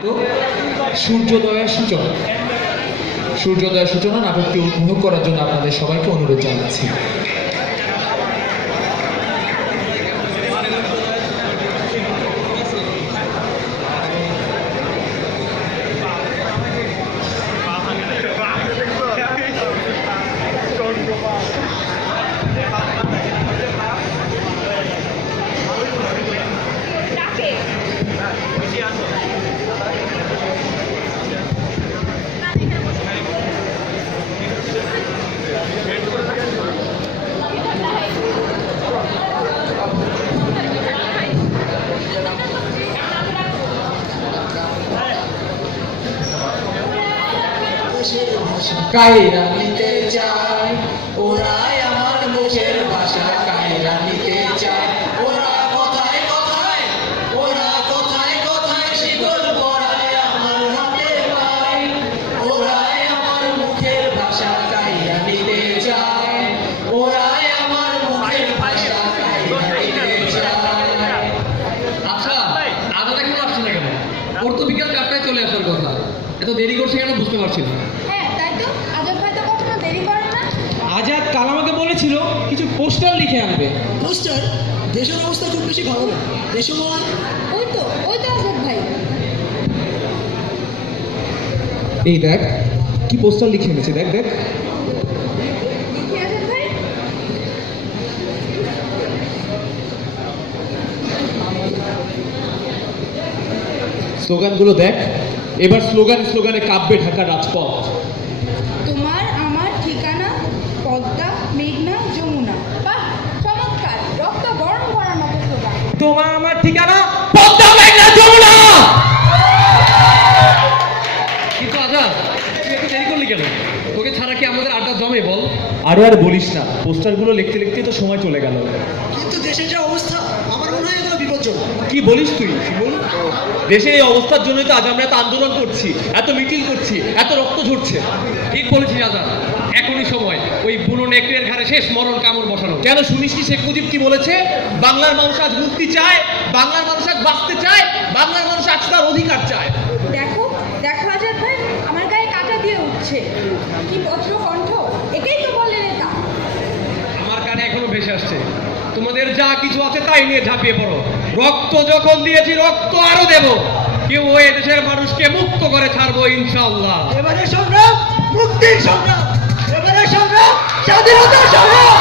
সূর্যোদয়ের সূচনা। সূর্যোদয়ের সূচনা নাটকটি উপভোগ করার জন্য আপনাদের সবাইকে অনুরোধ জানাচ্ছি। কায়রা নিতে চায় ওরাই আমার মুখের ভাষা, কায়রা নিতে চায় ওরা কথায় কথায়, ওরা কথায় কথায় শিকল পরায় আমার হাতে পায়, ওরাই আমার মুখের ভাষা, কায়রা নিতে চায় ওরাই আমার মুখের ভাষা, কায়রা নিতে চায়। আচ্ছা, আজাদ কেন আসছে না কেন? ওর তো বিকেল 4টায় চলে আসার কথা, এত দেরি করছে কেন বুঝতে পারছি না। আজাদ কাল আমাকে বলেছিল কিছু পোস্টার লিখে আনবে। পোস্টার? দেশের অবস্থা খুব বেশি ভালো না। দেশময় ওই তো আজাদ ভাই। এই দেখ কি পোস্টার লিখে এনেছে, দেখ দেখ। আজাদ ভাই স্লোগানগুলো দেখ, এবার স্লোগানে কাব্যে ঢাকা রাজপথ। তোমার আমার ঠিকানা পদ্মা, মেঘনা, যমুনা। বাহ, চমৎকার, রক্ত গরম করার মতো স্লোগান। তোমার আমার ঠিকানা পদ্মা, মেঘনা, যমুনা। কিন্তু আজাদ তুই এত দেরি করলি কেন? তোকে ছাড়া কি আমাদের আড্ডা জমে বল? আরে আর বলিস না, পোস্টারগুলো লিখতে লিখতে তো সময় চলে গেল। কিন্তু দেশের যে অবস্থা, আমার মনে হয় এগুলো বিপজ্জনক। কি বলিস তুই শিমুল? দেশের এই অবস্থার জন্যই তো আজ আমরা এত আন্দোলন করছি, এত মিটিং করছি, এত রক্ত ঝরছে। ঠিক বলেছিস আজাদ, এখনই সময় ওই বুনো নেকড়ের ঘাড়ে শেষ মরণ কামড় বসানো। কেন শুনিস কি শেখ মুজিব কি বলেছে? বাংলার মানুষ আজ মুক্তি চায়, বাংলার মানুষ আজ বাঁচতে চায়, বাংলার মানুষ আজ তার অধিকার চায়। দেখো আজাদ ভাই, আমার গায়ে কাঁটা দিয়ে উঠছে। কি বজ্র কণ্ঠ, এটাই তো বলে নেতা। আমার কানে এখনো ভেসে আসছে, তোমাদের যা কিছু আছে তাই নিয়ে ঝাঁপিয়ে পড়ো। রক্ত যখন দিয়েছি রক্ত আরো দেব, কেউ ওই দেশের মানুষকে মুক্ত করে ছাড়বো ইনশাআল্লাহ। এবারে সংগ্রাম মুক্তির সংগ্রাম, এবারে সংগ্রাম স্বাধীনতার সংগ্রাম।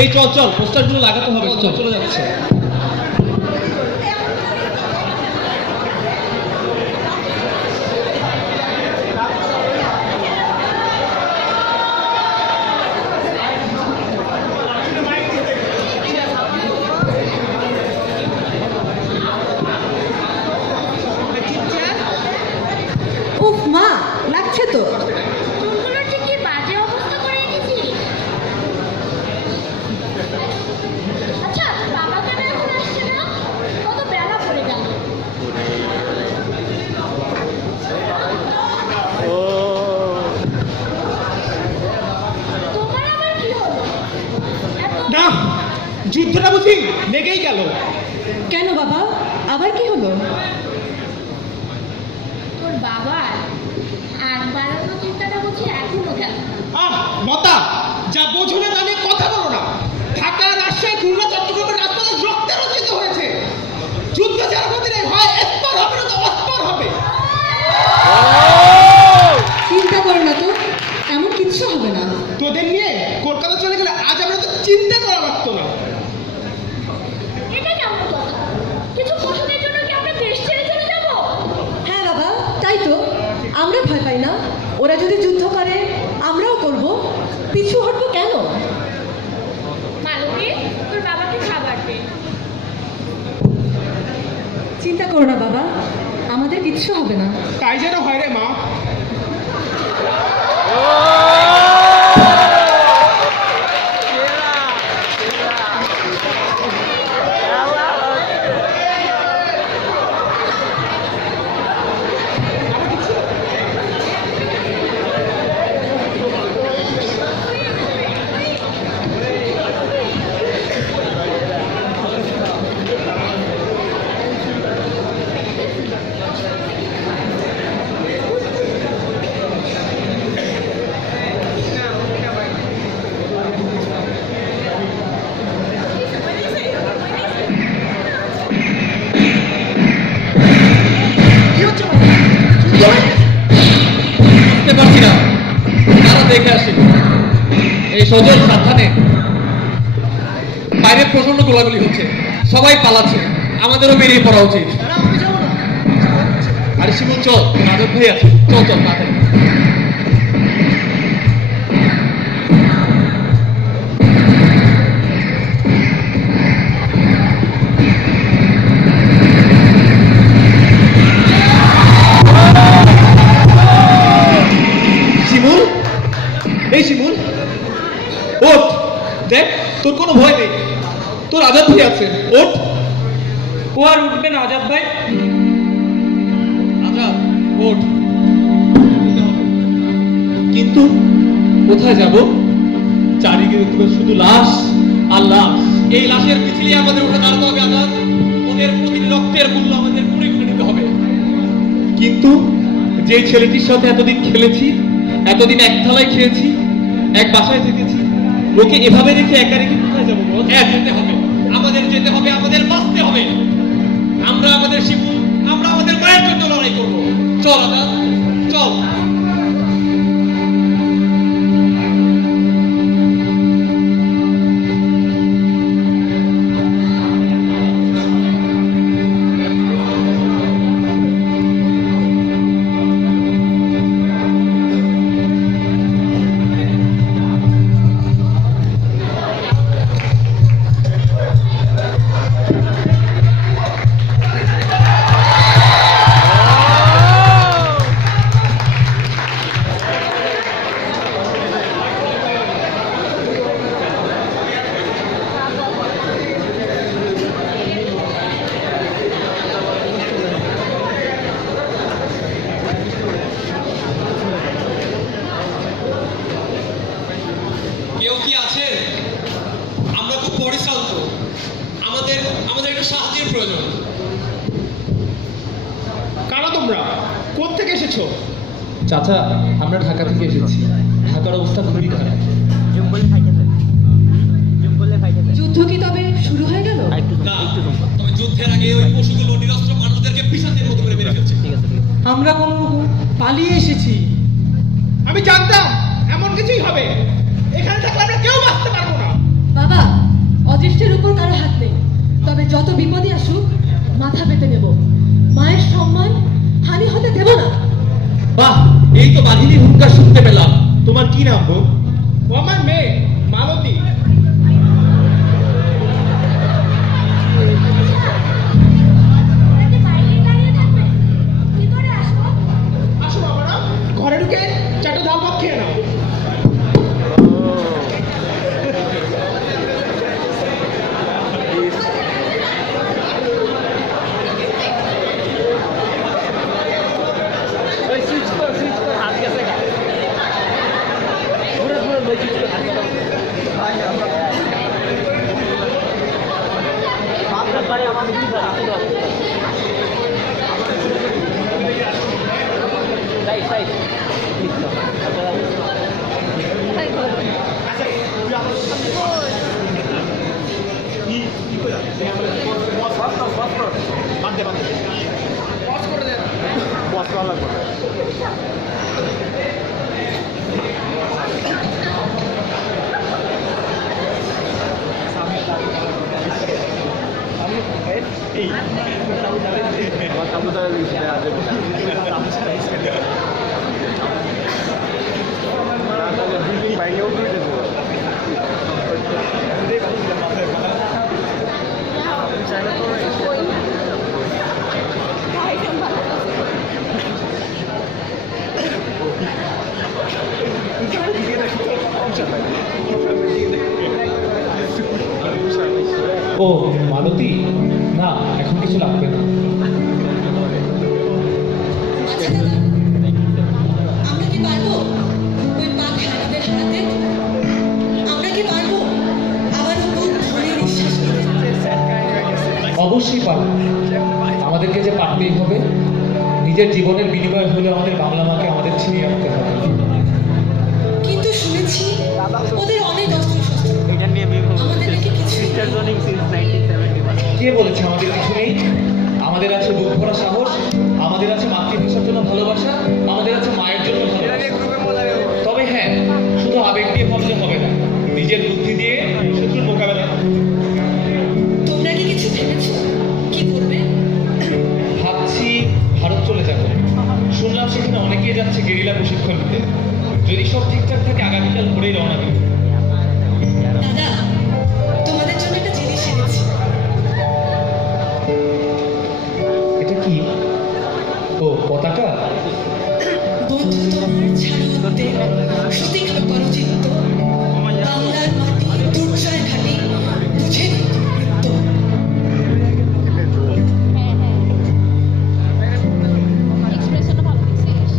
এই চল পোস্টারগুলো লাগাতে হবে, চলে যাচ্ছে। উফ মা, লাগছে তো। চুলগুলোর ঠিক কি বাজে অবস্থা করে এনেছিস? আচ্ছা, বাবা কেন এখন আসছে না? কত বেলা পড়ে গেল। তোমার আবার কি হলো? না, যুদ্ধটা বুঝি লেগেই গেল। কেন বাবা, আবার কি হলো? তোর বাবার আগ বাড়ানো চিন্তাটা বুঝি এখনো গেল। লতা, যা বোঝো না তা নিয়ে কথা বলো না। ঢাকা, রাজশাহী, খুলনা, চট্টগ্রামের রাজপথে রক্তে রঞ্জিত হয়েছে। যুদ্ধ যার গতি নেই, হয় এসপার হবে না তো অস্পার হবে। চিন্তা করো না তো, এমন কিচ্ছু হবে না। তোদের নিয়ে কলকাতা চলে গেলে আজ আমরা তো চিন্তা করা লাগতো না। এটা কেমন কথা? কিছু ফসলের জন্য কি আমরা দেশ ছেড়ে চলে যাব? হ্যাঁ বাবা, তাই তো। আমরা ভয় পাই না, ওরা যদি যুদ্ধ করে আমরাও করব, পিছু হটবো কেন? মালতী, তোর বাবাকে খাবার দে। চিন্তা করো না বাবা, আমাদের কিচ্ছু হবে না। তাই যেন হয় রে মা। দেখে আসি। এই সজল সাবধানে, বাইরে প্রচন্ড গোলাগুলি হচ্ছে, সবাই পালাচ্ছে, আমাদেরও বেরিয়ে পড়া উচিত। আরে শিমুল চল, রাজব ভাই আছে, চল চল তাড়াতাড়ি। শিমুল, এই শিমুল ওঠ, দেখ তোর কোনো ভয় নেই, তোর আজাদ ভাই আছে, ওঠ। ও আর উঠবে না আজাদ ভাই। আজাদ ওঠ। কিন্তু কোথায় যাব? চারিদিকে তো শুধু লাশ আর লাশ। এই লাশের পিছনে আমাদের উঠে দাঁড়াতে হবে আজাদ। ওদের প্রতিটি রক্তের মূল্য আমাদের পুরো করে নিতে হবে। কিন্তু যে ছেলেটির সাথে এতদিন খেলেছি, এতদিন এক থালায় খেয়েছি, এক বাসায় থেকেছি, ওকে এভাবে রেখে একা রেখে কোথায় যাবো? হ্যাঁ যেতে হবে, আমাদের যেতে হবে, আমাদের বাঁচতে হবে। আমরা আমাদের শিমুল, আমরা আমাদের মায়ের জন্য লড়াই করবো। চল আজাদ, চল। কেউ কি আছে? আমরা খুব পরিশ্রান্ত, আমাদের আমাদের একটু সাহায্যের প্রয়োজন। কারা তোমরা? কোত্থেকে এসেছো? চাচা, আমরা ঢাকা থেকে এসেছি। ঢাকার অবস্থা খুবই খারাপ। যুদ্ধ কি তবে শুরু হয়ে গেল? না, তবে যুদ্ধের আগে ওই পশুগুলো নিরস্ত্র মানুষদেরকে পিশাচের মতো করে মেরে ফেলছে। আমরা কোনো পালিয়ে এসেছি। আমি জানতাম এমন কিছুই হবে। এখানে থাকলে আমরা কেউ বাঁচতে পারবো না। বাবা, অদৃষ্টের উপর কারো হাত নেই, তবে যত বিপদই আসুক মাথা পেতে নেব। মায়ের সম্মান হানি হতে দেব না। বাহ, এই তো বাঘিনী হুঙ্কার শুনতে পেলাম। তোমার কি নাম গো? ও আমার মেয়ে মালতী। ওরা কি বাইরে দাঁড়িয়ে থাকবে? কি করে আসবো? আসো বাবারা, ঘরে ঢুকে চারটা ডাল ভাত খেয়ে নাও। ও মালতী, না এখন কিছু লাগবে না। আচ্ছা দাদা, আমরা কি পারবো ওই পাক হারাদের হারাতে? আমরা কি পারবো আবার বুক ধরে নিঃশ্বাস নিতে? অবশ্যই পারবো। আমাদেরকে যে পারতেই হবে, নিজের জীবনের বিনিময় হলে আমাদের বাংলা মাকে আমাদের ছিনিয়ে আনতে হবে। কিন্তু শুনেছি ওদের অনেক অস্ত্র শস্ত্র, আমাদের নাকি কিছুই নেই। কে বলেছে আমাদের কিছু নেই? আমাদের আছে বুক ভরা সাহস, আমাদের আছে মাতৃভাষার জন্য ভালোবাসা, আমাদের আছে মায়ের জন্য ভালোবাসা। তবে হ্যাঁ, বাড়িতে। যদি সব ঠিকঠাক থাকে আগামীকাল ভোরেই রওনা দেব। দাদা, তোমাদের জন্য একটা জিনিস এনেছি। এটা কি? ও পতাকা। বন্ধু তোমার ছাড়তে সুতীক্ষ্ণ করচিত্ত, বাংলার মাটি দুর্জয় ঘাটি বুঝে নিত বৃত্ত। এক্সপ্রেশনটা ভালো দিছিস।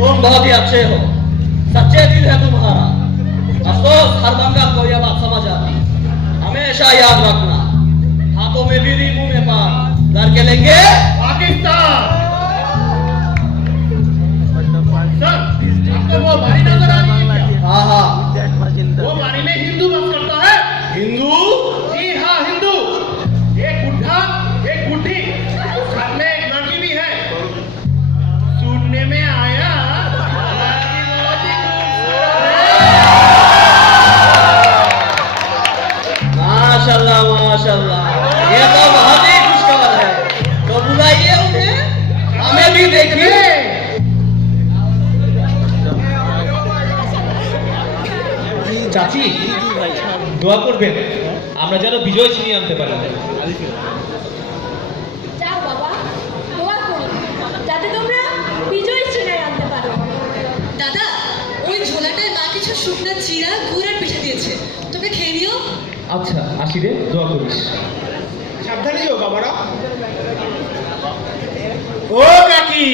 तुम बहुत ही अच्छे हो, सच्चे दिल है तुम्हारा। अफसोस हर दंगा को यह बात समझ आती। हमेशा याद रखना, हाथों में बीड़ी मुंह में पान, डर के लेंगे पाकिस्तान। सर, आपको वो बारी नजर आ रही है क्या? हाँ हाँ, वो बारी में हिंदू बस करता है। हिंदू? जी हाँ, हिंदू। एक बुढ़ा, एक बुढ़ी, साथ में एक लड़की भी है। सुनने में आया लड़की बहुत ही माशाल्लाह माशाल्लाह, ये तो बहुत ही खुशखबर है। तो बुलाइए उन्हें, हमें भी देखिए। চাচি দোয়া করবেন আমরা যেন বিজয় ছিনিয়ে আনতে পারি। যাও বাবা, দোয়া করি যাতে তোমরা বিজয় ছিনিয়ে আনতে পারো। দাদা, ওই ঝোলাটায় মা কিছু শুকনা চিরা গুড় আর পিঠে দিয়েছে, তোকে খেয়ে নিও। আচ্ছা আসি রে, দোয়া করিস। সাবধানে যাও বাবারা। ও কাকি,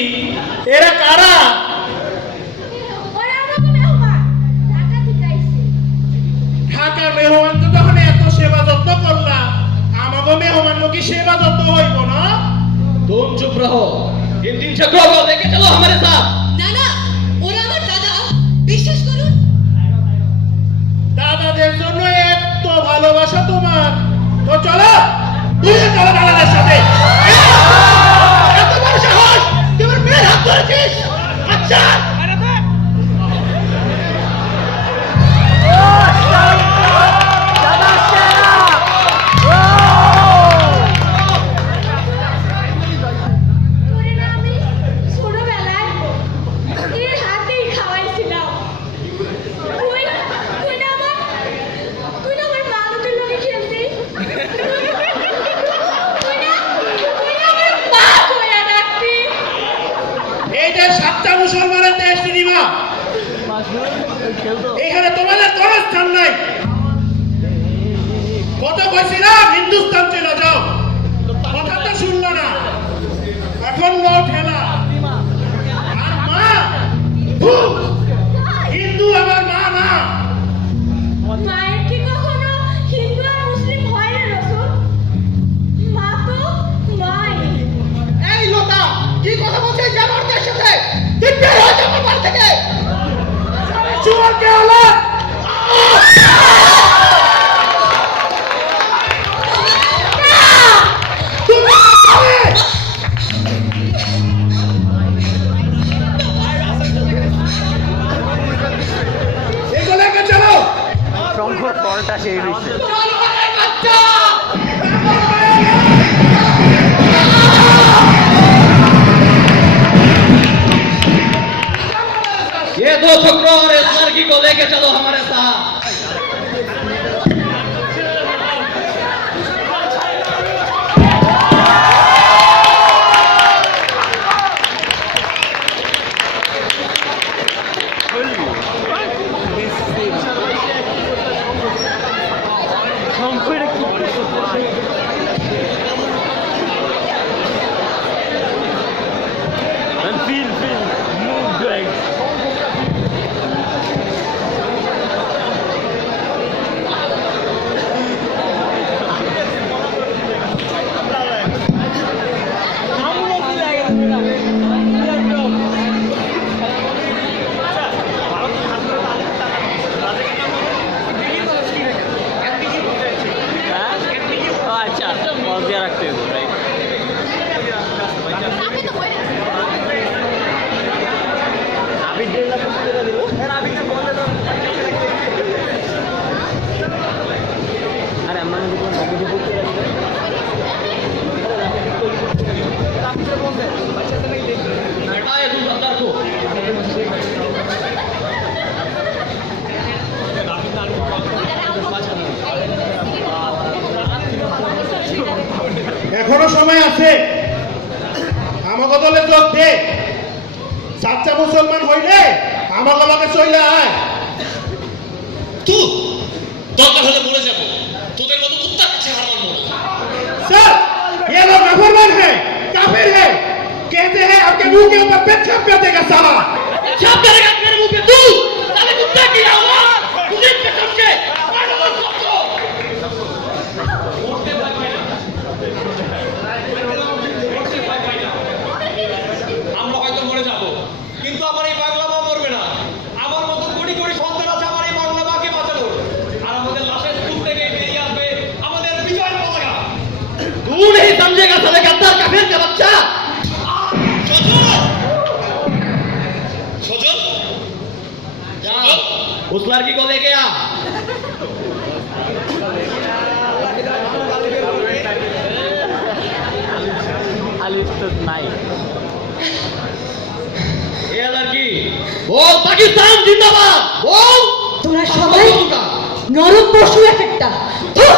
এরা কারা? ওরা আমাকে মেহমান ঢাকা থেকে আইছে। ঢাকার মেহমান তো তখন এত সেবা যত্ন করলা, আমাকে মেহমান কি সেবা যত্ন হইব না? तुम चुप रहो, इन 3 चक्रों को लेके चलो हमारे साथ। না না, ওরা আমার দাদা, বিশ্বাস করুন। দাদাদের জন্য এত ভালোবাসা তোমার, তো চলো তুই চলো দাদাদের সাথে। এত বড় সাহস, তুই আমার মেয়ের হাত ধরেছিস? আচ্ছা তোরে না আমি ছোটবেলায় এর হাতেই খাওয়াইছিলাম। তুই না আমার মানুষের লোকে খেলতি। তুই না আমার বাপ হইয়া ডাকতি। এই যে 7টা মুসলমানের দেশ সিনেমা, এখানে তোমাদের কোনো স্থান নাই। কত কইছিলাম হিন্দুস্তান চলে যাও, কথা তো শুনলো না। এখন নাও ঠেলা। আর মা ধুর, হিন্দু আমার মা না। মায়ের কি কখনো হিন্দু আর মুসলিম হয় না রসুল? মা তো মাই। এই লোটা কি কথা বলছিস জানোয়ারদের সাথে? তুই বের হয়ে যা আমার বাড়ি থেকে। চুয়ার কে হলো? এগুলো লেগে চলো। ये 2 छोकरों और इस लड़की को लेके चलो हमारे साथ। সময় আছে আমাকে দলে যোগ দে সাচ্চা মুসলমান হইলে আমাকে লগে চইলা আয় তুই দরকার হলে মরে যাবো, তোদের মতো কুত্তা কাছে হার মানবো না। सर ये लोग नफरमान है काफिर है कहते हैं आपके मुंह के ऊपर पेट्रोल कर देगा साला छाप करेगा मेरे मुंह पे तू, साले कुत्ता की आवाज तुझे कसम से मारो सबको। আমরা হয়তো মরে যাব, কিন্তু আমার এই বাংলা মা মরবে না। আমার মতো কোটি কোটি সন্তান আছে আমার এই বাংলা মাকে বাঁচানোর, আর আমাদের লাশের স্তূপ থেকে বেরিয়ে আসবে আমাদের বিজয় পতাকা। तू नहीं समझेगा साले गद्दार काफिर का बच्चा। सजल जा उस लड़की को लेके आ। ये लड़की बोल पाकिस्तान जिंदाबाद बोल। তোরা সবাই নরক পশু এক একটা। ধুর!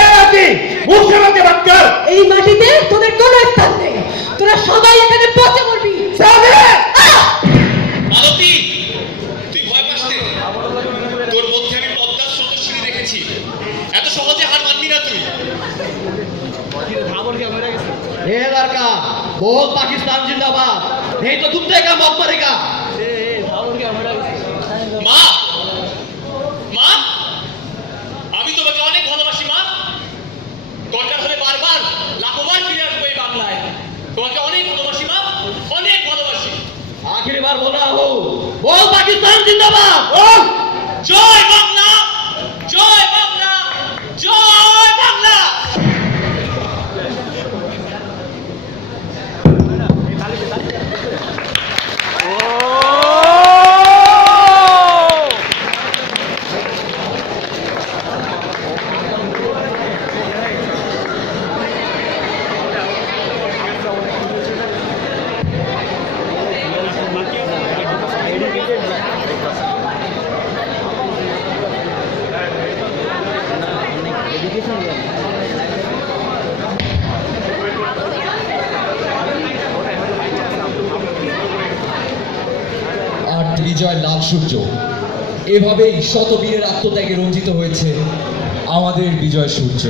ए लड़की मुंह से मत बात कर এই মাটিতে তোদের কোনো স্থান নেই, তোরা সবাই এখানে পচে মরবি। साले আরতি তুই ভয় পাস না, তোর মধ্যে আমি পদ্মার স্রোতস্বিনী দেখেছি, এত সহজে হার মানবি না তুই। ये लड़का बोल पाकिस्तान जिंदाबाद, नहीं तो कुत्ते का मौत मरेगा। মা মা আমি তোমাকে অনেক ভালোবাসি মা, দরকার হলে বারবার লাখবার ফিরে আসবো এই বাংলায়। তোমাকে অনেক ভালোবাসি মা, অনেক ভালোবাসি। आखिरी बार बोल रहा हूँ, बोल पाकिस्तान जिंदाबाद बोल। जय बांग्ला जय बांग्ला जय बांग्ला। আর বিজয় লাল সূর্য, এভাবেই শত বীরের আত্মত্যাগে রঞ্জিত হয়েছে আমাদের বিজয় সূর্য।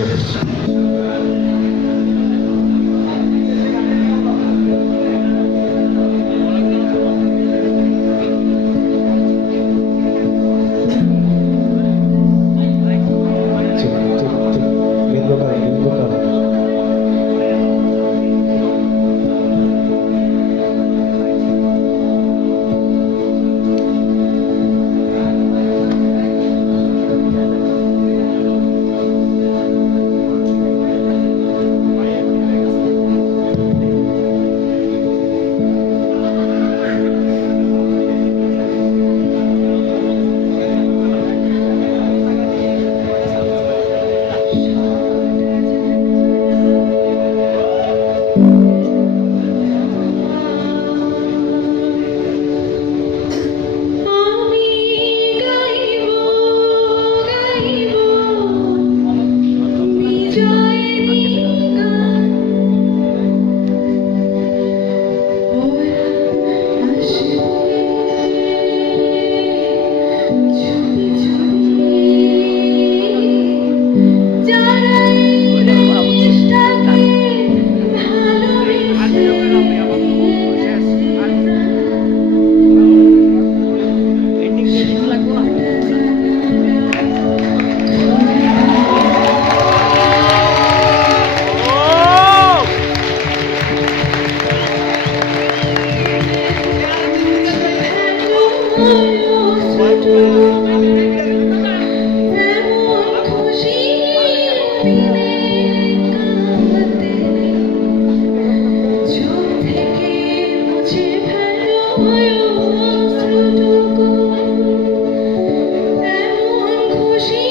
খুশি